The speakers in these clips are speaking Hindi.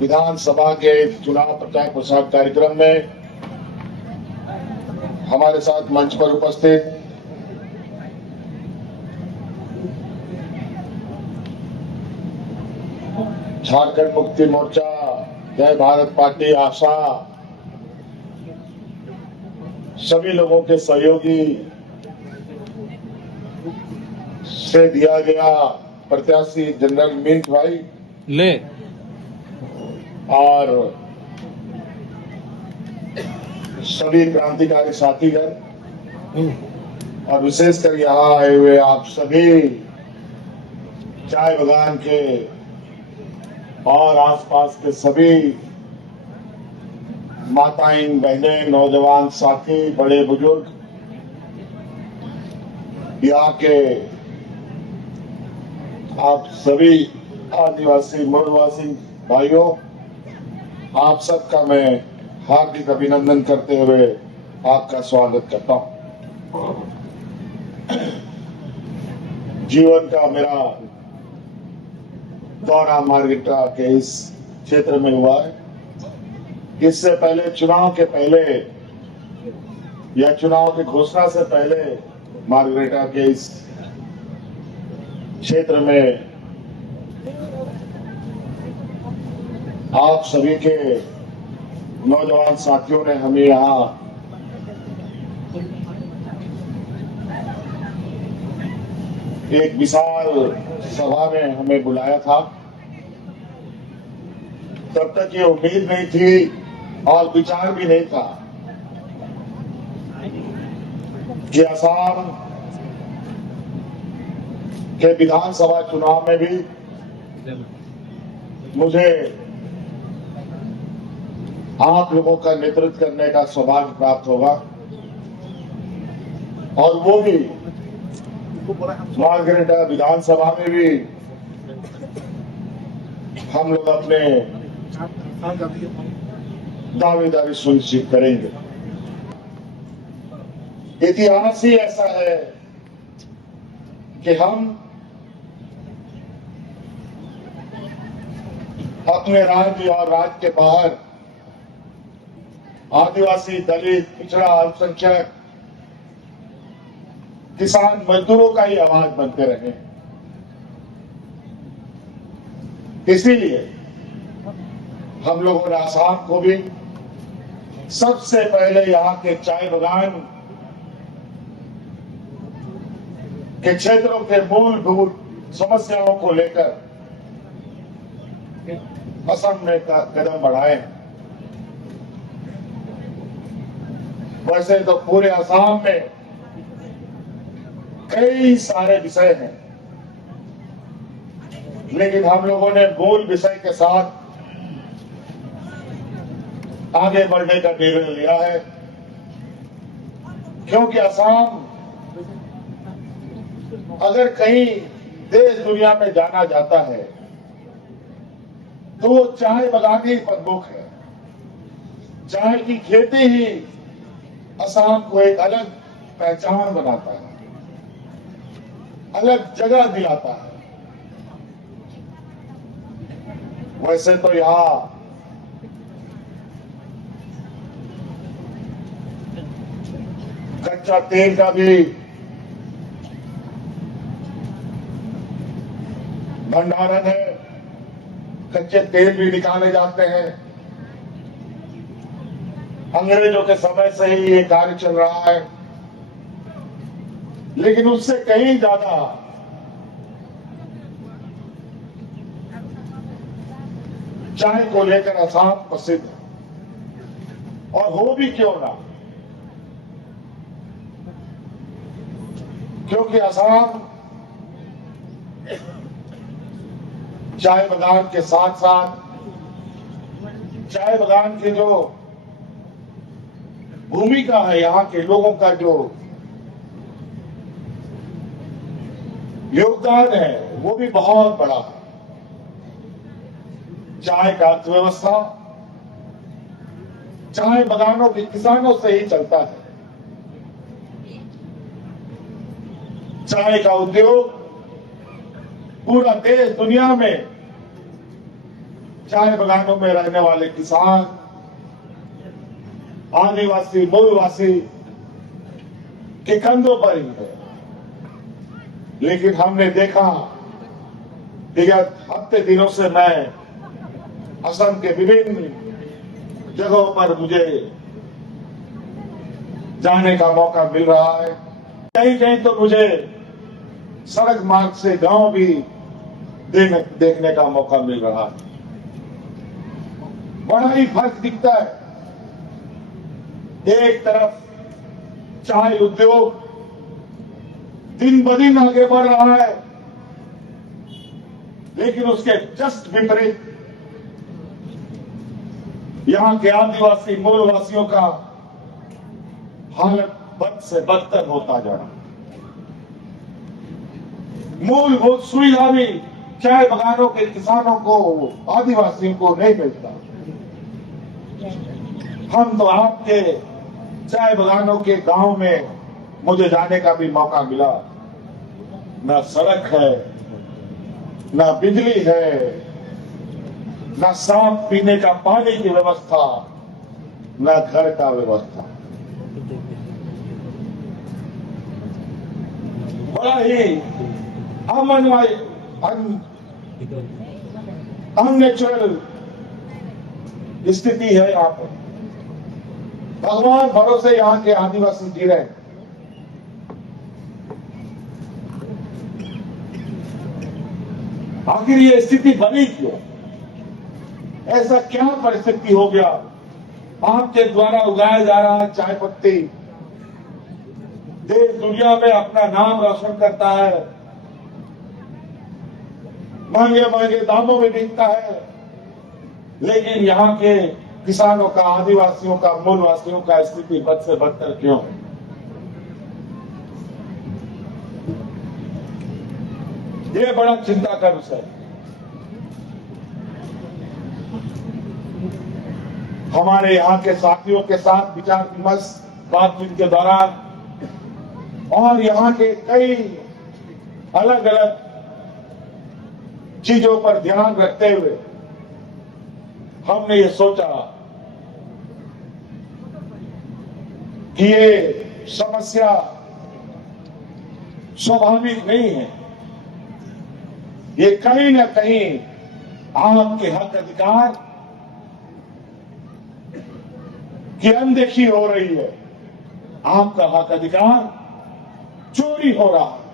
विधानसभा के चुनाव प्रचार प्रसार कार्यक्रम में हमारे साथ मंच पर उपस्थित झारखंड मुक्ति मोर्चा, जय भारत पार्टी, आशा, सभी लोगों के सहयोगी से दिया गया प्रत्याशी जनरल मिंट भाई ले और सभी क्रांतिकारी साथीगण और विशेषकर यहाँ आए हुए आप सभी चाय बागान के और आसपास के सभी माताएं, बहनें, नौजवान साथी, बड़े बुजुर्ग, यहाँ के आप सभी आदिवासी मूलवासी भाइयों, आप सबका मैं हार्दिक अभिनंदन करते हुए आपका स्वागत करता हूं। जीवन का मेरा दौरा मार्गेटा के इस क्षेत्र में हुआ है। इससे पहले चुनाव के पहले या चुनाव की घोषणा से पहले मार्गरेटा के इस क्षेत्र में आप सभी के नौजवान साथियों ने हमें यहाँ एक विशाल सभा में हमें बुलाया था। तब तक ये उम्मीद नहीं थी और विचार भी नहीं था कि असम के विधानसभा चुनाव में भी मुझे आप लोगों का नेतृत्व करने का सौभाग्य प्राप्त होगा और वो भी मार्गरेटा विधानसभा में भी हम लोग अपने दावेदारी सुनिश्चित करेंगे। इतिहास ही ऐसा है कि हम अपने राज्य और राज्य के बाहर आदिवासी, दलित, पिछड़ा, अल्पसंख्यक, किसान, मजदूरों का ही आवाज बनते रहे। इसीलिए हम लोगों ने आसाम को भी सबसे पहले यहाँ के चाय बागान के क्षेत्रों के मूलभूत समस्याओं को लेकर असम में कदम बढ़ाए। वैसे तो पूरे असम में कई सारे विषय हैं, लेकिन हम लोगों ने मूल विषय के साथ आगे बढ़ने का निर्णय लिया है, क्योंकि असम अगर कहीं देश दुनिया में जाना जाता है तो वो चाय बागानी प्रमुख है। चाय की खेती ही असम को एक अलग पहचान बनाता है, अलग जगह दिलाता है। वैसे तो यहाँ कच्चा तेल का भी भंडारण है, कच्चे तेल भी निकाले जाते हैं। अंग्रेजों के समय से ही ये कार्य चल रहा है, लेकिन उससे कहीं ज्यादा चाय को लेकर असम प्रसिद्ध है। और हो भी क्यों ना, क्योंकि असम चाय बागान के साथ साथ चाय बागान की जो भूमिका है, यहाँ के लोगों का जो योगदान है, वो भी बहुत बड़ा है। चाय का अर्थव्यवस्था चाय बागानों के किसानों से ही चलता है। चाय का उद्योग पूरा देश दुनिया में चाय बगानों में रहने वाले किसान, आदिवासी, मूलवासी के कंधों पर ही है। लेकिन हमने देखा विगत हफ्ते दिनों से मैं असम के विभिन्न जगहों पर मुझे जाने का मौका मिल रहा है। कहीं कहीं तो मुझे सड़क मार्ग से गांव भी देखने का मौका मिल रहा है। बड़ा ही फर्क दिखता है। एक तरफ चाय उद्योग दिन ब दिन आगे बढ़ रहा है, लेकिन उसके जस्ट विपरीत यहां के आदिवासी मूलवासियों का हालत बद से बदतर होता जा रहा है। मूलभूत सुविधा भी चाय बगानों के किसानों को, आदिवासियों को नहीं मिलता। हम तो आपके चाय बगानों के गांव में मुझे जाने का भी मौका मिला। न सड़क है, न बिजली है, न साफ पीने का पानी की व्यवस्था, न घर का व्यवस्था। बड़ा ही अमनवाई, अननेचुरल स्थिति है यहाँ पर। भगवान भरोसे यहाँ के आदिवासी जी रहे हैं। आखिर ये स्थिति बनी क्यों? ऐसा क्या परिस्थिति हो गया? आपके द्वारा उगाया जा रहा चाय पत्ती देश दुनिया में अपना नाम रोशन करता है, महंगे महंगे दामों में बिकता है, लेकिन यहाँ के किसानों का, आदिवासियों का, मूलवासियों का स्थिति बद से बदतर क्यों है? ये बड़ा चिंता का विषय है। हमारे यहाँ के साथियों के साथ विचार विमर्श बातचीत के दौरान और यहाँ के कई अलग अलग चीजों पर ध्यान रखते हुए हमने ये सोचा कि ये समस्या स्वाभाविक नहीं है। ये कहीं ना कहीं आपके हक अधिकार की अनदेखी हो रही है। आपका हक अधिकार चोरी हो रहा है।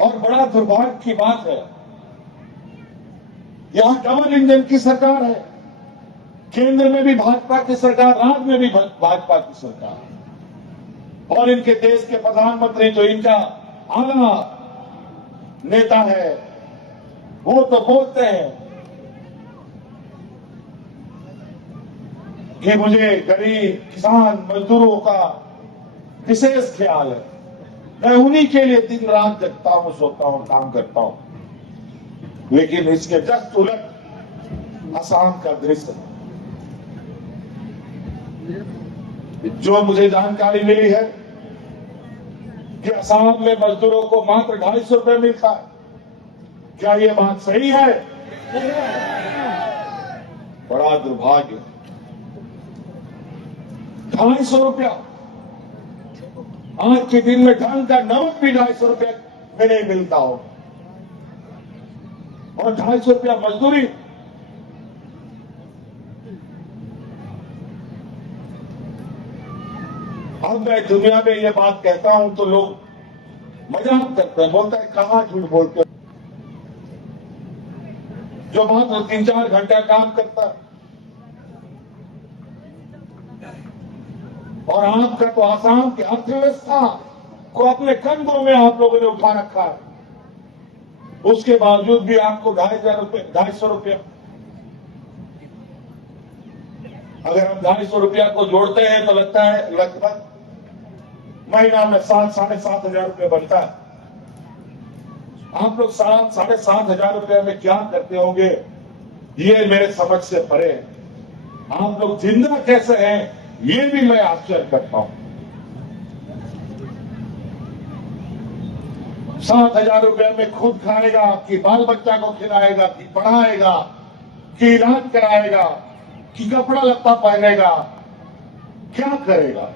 और बड़ा दुर्भाग्य की बात है, यहां डबल इंजन की सरकार है। केंद्र में भी भाजपा की सरकार, राज्य में भी भाजपा की सरकार, और इनके देश के प्रधानमंत्री जो इनका आला नेता है, वो तो बोलते हैं कि मुझे गरीब, किसान, मजदूरों का विशेष ख्याल है, मैं उन्हीं के लिए दिन रात जगता हूं, सोता हूं, काम करता हूं। लेकिन इसके जस्ट उलट असम का दृश्य, जो मुझे जानकारी मिली है कि असम में मजदूरों को मात्र 250 रुपए मिलता है। क्या ये बात सही है? बड़ा दुर्भाग्य। 250 रुपया, आज के दिन में ढंग का नमक भी 250 रुपया में नहीं मिलता हो, और 250 रुपया मजदूरी। अब मैं दुनिया में ये बात कहता हूं तो लोग मजाक करते हैं, बोलते हैं कहां झूठ बोलते हो। जो मात्र 3-4 घंटा काम करता है, और आपका तो आसाम की अर्थव्यवस्था को अपने कंधों में आप लोगों ने उठा रखा है, उसके बावजूद भी आपको 250 रुपया। अगर हम 250 रुपया को जोड़ते हैं तो लगता है लगभग महीना में 7-7.5 हजार रुपये बनता है। आप लोग 7-7.5 हजार रुपये में क्या करते होंगे, ये मेरे समझ से परे है। आप लोग जिंदा कैसे हैं, ये भी मैं आश्चर्य करता हूं। 7,000 रुपए में खुद खाएगा कि बाल बच्चा को खिलाएगा कि पढ़ाएगा कि इलाज कराएगा कि कपड़ा लत्ता पहनेगा, क्या करेगा?